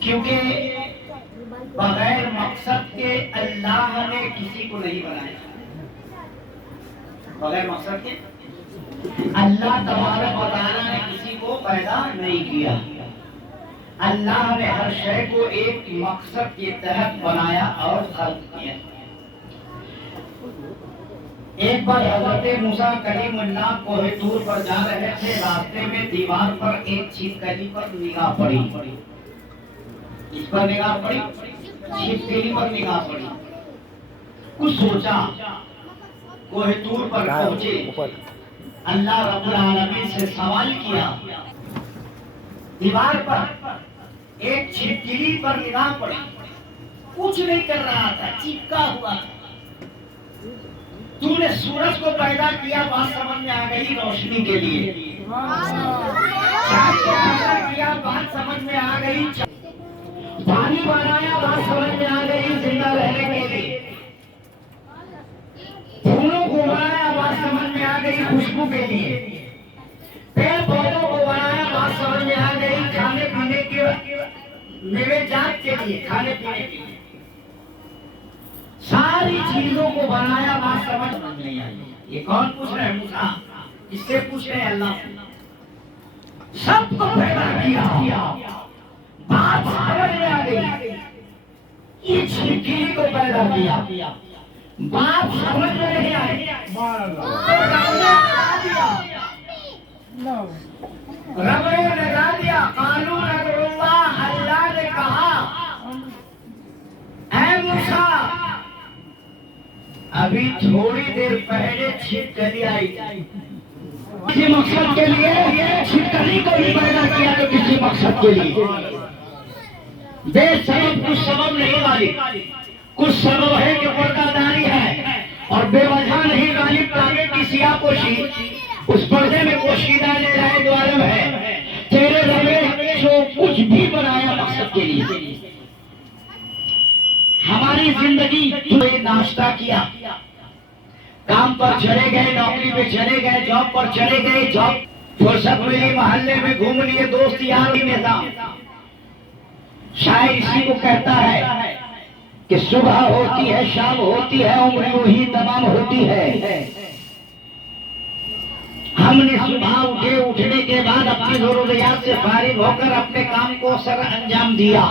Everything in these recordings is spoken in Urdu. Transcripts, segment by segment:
کیونکہ بغیر مقصد کے اللہ نے کسی کو نہیں بنایا. بغیر مقصد کے اللہ تبارک و تعالیٰ نے کسی کو پیدا نہیں کیا. اللہ نے ہر شے کو ایک مقصد کے تحت بنایا اور خلق کیا. ایک بار حضرت موسیٰ کلیم اللہ کوہ طور پر جا رہے تھے. راستے میں دیوار پر ایک چھپکلی پر نگاہ پڑی. اس پر نگاہ پڑی, چھپکلی پر نگاہ پڑی. کچھ سوچا, کوہ طور پر پہنچے, اللہ رب العالمین سے سوال کیا. دیوار پر ایک چھپکلی پر نگاہ پڑی, کچھ نہیں کر رہا تھا, چپکا ہوا تھا. تو نے سورج کو پیدا کیا, بات سمجھ میں آ گئی, روشنی کے لیے. چاند کو پیدا کیا, بات سمجھ میں آ گئی. پانی بنایا, بات سمجھ میں آ گئی, زندہ رہنے کے لیے. پھولوں کو بنایا, بات سمجھ میں آ گئی, خوشبو کے لیے. پیڑ پودوں کو بنایا, بات سمجھ میں آ گئی, کھانے پینے کے, میوے جات کے لیے, کھانے پینے کے لیے. ساری چیزوں کو بنایا, بات سمجھ نہیں آئی. یہ کون پوچھ رہے ہیں؟ موسیٰ. اس سے پوچھ رہے ہیں اللہ سے. سب کو پیدا کیا, بات سمجھ میں آ گئی. یہ چھپکلی کو پیدا کیا, بات سمجھ میں نہیں آئی. رب نے لگا دیا, قانون اللہ. اللہ نے کہا, اے موسیٰ, ابھی تھوڑی دیر پہلے چھپکلی آئی. کسی مقصد کے لیے چھپکلی کو بھی پیدا کیا تو کسی مقصد کے لیے. بے سبب کچھ سبب نہیں غالب. کچھ سبب ہے کہ پردہ داری ہے, اور بے وجہ نہیں غالب. تاکہ کی سیاہ پوشی, اس پردے میں پوشیدہ لے رہے جو عالم ہے. تیرے رب نے جو کچھ بھی بنایا مقصد کے لیے. ہماری زندگی تمہیں ناشتہ کیا, کام پر چلے گئے, نوکری پہ چلے گئے, جاب پر چلے گئے, جاب فرصت ملی, محلے میں گھوم لیے, دوست یار بھی نظام. شاعر اسی کو کہتا ہے کہ صبح ہوتی ہے, شام ہوتی ہے, عمر وہی تمام ہوتی ہے. ہم نے صبح اٹھے, اٹھنے کے بعد اپنی ضروریات سے فارغ ہو کر اپنے کام کو سر انجام دیا,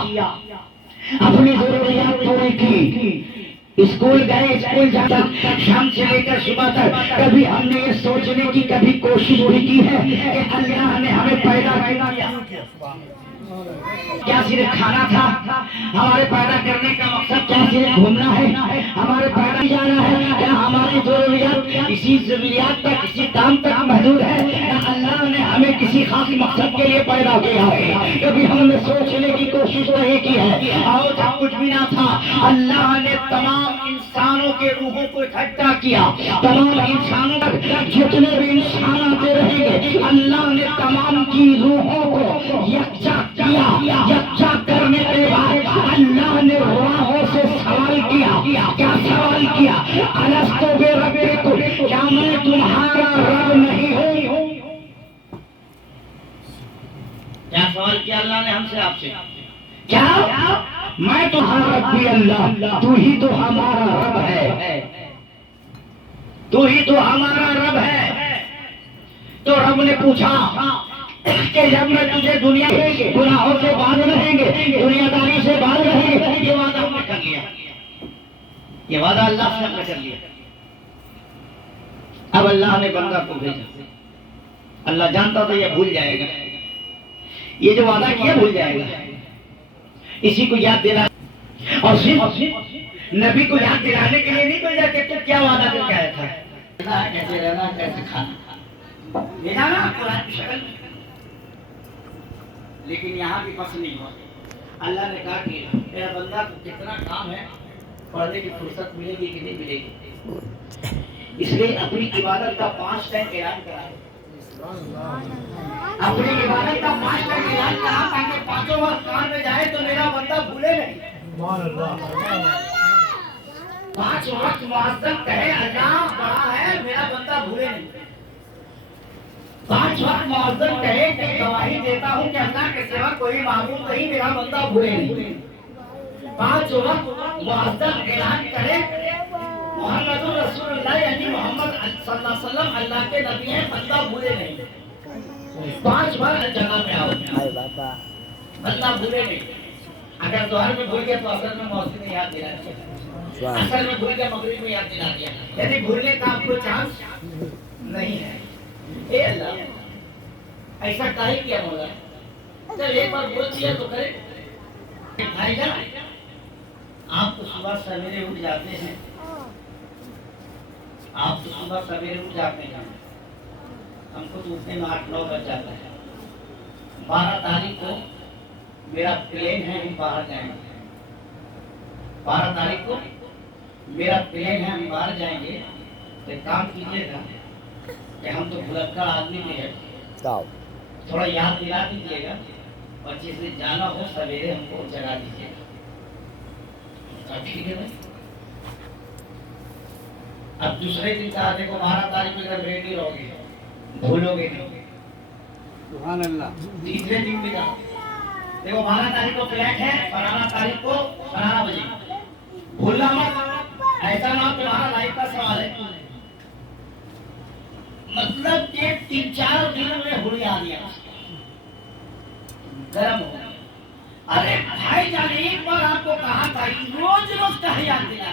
اپنی ضروریات پوری کی. اسکول گئے, اسکول جاتا, شام سے لے کر صبح تک. کبھی ہم نے یہ سوچنے کی کبھی کوشش بھی کی ہے کہ اللہ نے ہمیں پیدا کیا, کیا صرف کھانا تھا؟ ہمارے پیدا کرنے کا مقصد کیا صرف گھومنا ہے؟ ہمارے پیدا جانا ہے؟ کیا ہماری ضروریات کسی ضروریات تک, کسی کام تک محدود ہے؟ اللہ نے ہمیں کسی خاص مقصد کے لیے پیدا کیا ہے. کبھی ہم نے سوچنے کی کوشش نہیں کی ہے. اور جب کچھ بھی نہ تھا, اللہ نے تمام انسانوں کے روحوں کو اکٹھا کیا. تمام انسانوں تک جتنے بھی انسان آتے رہیں گے, اللہ نے تمام کی روحوں کو یکجا کیا. یکجا کرنے کے بعد اللہ نے راہوں سے سوال کیا. کیا سوال کیا؟ الستو بربکم, کیا میں تمہارا رب نہیں ہوں؟ کیا سوال کیا اللہ نے ہم سے, آپ سے؟ کیا میں تمہارا رب بھی اللہ, تو ہی تو ہمارا رب ہے, تو ہی تو ہمارا رب ہے. تو رب نے پوچھا کہ جب میں تجھے دنیا کے گناہوں سے باز رہیں گے, دنیا داری سے باز رہیں گے, یہ وعدہ ہم نے کر لیا, یہ وعدہ اللہ سے ہم نے کر لیا. اب اللہ نے بندہ کو بھیجا. اللہ جانتا تھا یہ بھول جائے گا, یہ جو وعدہ کیا بھول جائے گا. اسی کو یاد دلا, اور صرف نبی کو یاد دلانے کے لیے نہیں بھیجا کہ تو کیا وعدہ کر کے آیا تھا, کیسے رہنا, کیسے کھانا, بھیجا نا قرآن کی شکل میں. لیکن یہاں بھی بس نہیں ہوا. اللہ نے کہا کہ میرا بندہ کو کتنا کام ہے, پڑھنے کی فرصت ملے گی کہ نہیں ملے گی. اس لیے اپنی عبادت کا 5 ٹائم اعلان کرا ہے. اپنی عبادت کا 5 ٹائم اعلان کرا تاکہ 5 وقت کام میں جائے تو میرا بندہ بھولے نہیں. 5 وقت معذب کہے اللہ بڑا ہے, میرا بندہ بھولے نہیں. 5 وقت معذب کہے کہ گواہی دیتا ہوں کہ اللہ کے سوا کوئی معبود نہیں میرا بندہ بھولے نہیں. 5 وقت مؤذن اعلان کرے محمد رسول اللہ یعنی محمد صلی اللہ علیہ وسلم اللہ کے نبی ہیں, بندہ بھولے نہیں. 5 بار جگہ پہ آؤ, بندہ بھولے نہیں. اگر ظہر میں بھول گیا تو اصل میں مؤذن نے یاد دلا دیا, اصل میں بھول گیا مغرب میں یاد دلا دیا, یعنی بھولنے کا آپ کو چانس نہیں ہے. اے اللہ ایسا کاہے کیا مولا, جب ایک بار بول دیا تو کرے. بھائی جان آپ تو صبح سویرے اٹھ جاتے ہیں, آپ تو صبح سویرے اٹھ جاتے ہیں, ہم کو تو اٹھنے میں 8-9 بج جاتا ہے. 12 تاریخ کو میرا پلین ہے, ہم باہر جائیں گے. 12 تاریخ کو میرا پلین ہے, ہم باہر جائیں گے. تو ایک کام کیجیے گا کہ ہم تو بھلکڑ آدمی بھی ہے, تھوڑا یاد دلا دیجیے گا, اور جس سے جانا ہو سویرے ہم کو جگا دیجیے گا. ٹھیک ہے بھائی. اب دوسرے دن کا دیکھو 12 تاریخ کو اگر ریڈی رہو گے بھولو گے نہیں. سبحان اللہ. تیسرے دن بھی کہا دیکھو 12 تاریخ کو فلائٹ ہے, 12 تاریخ کو 12 بجے, بھولنا مت. ایسا نہ تمہارا لائف کا سوال ہے, مطلب کہ 3-4 دنوں میں ہوڑی آ گیا, گرم ہو. ارے بھائی جان ایک بار آپ کو کہا تھا روز روز کہا یاد دلا,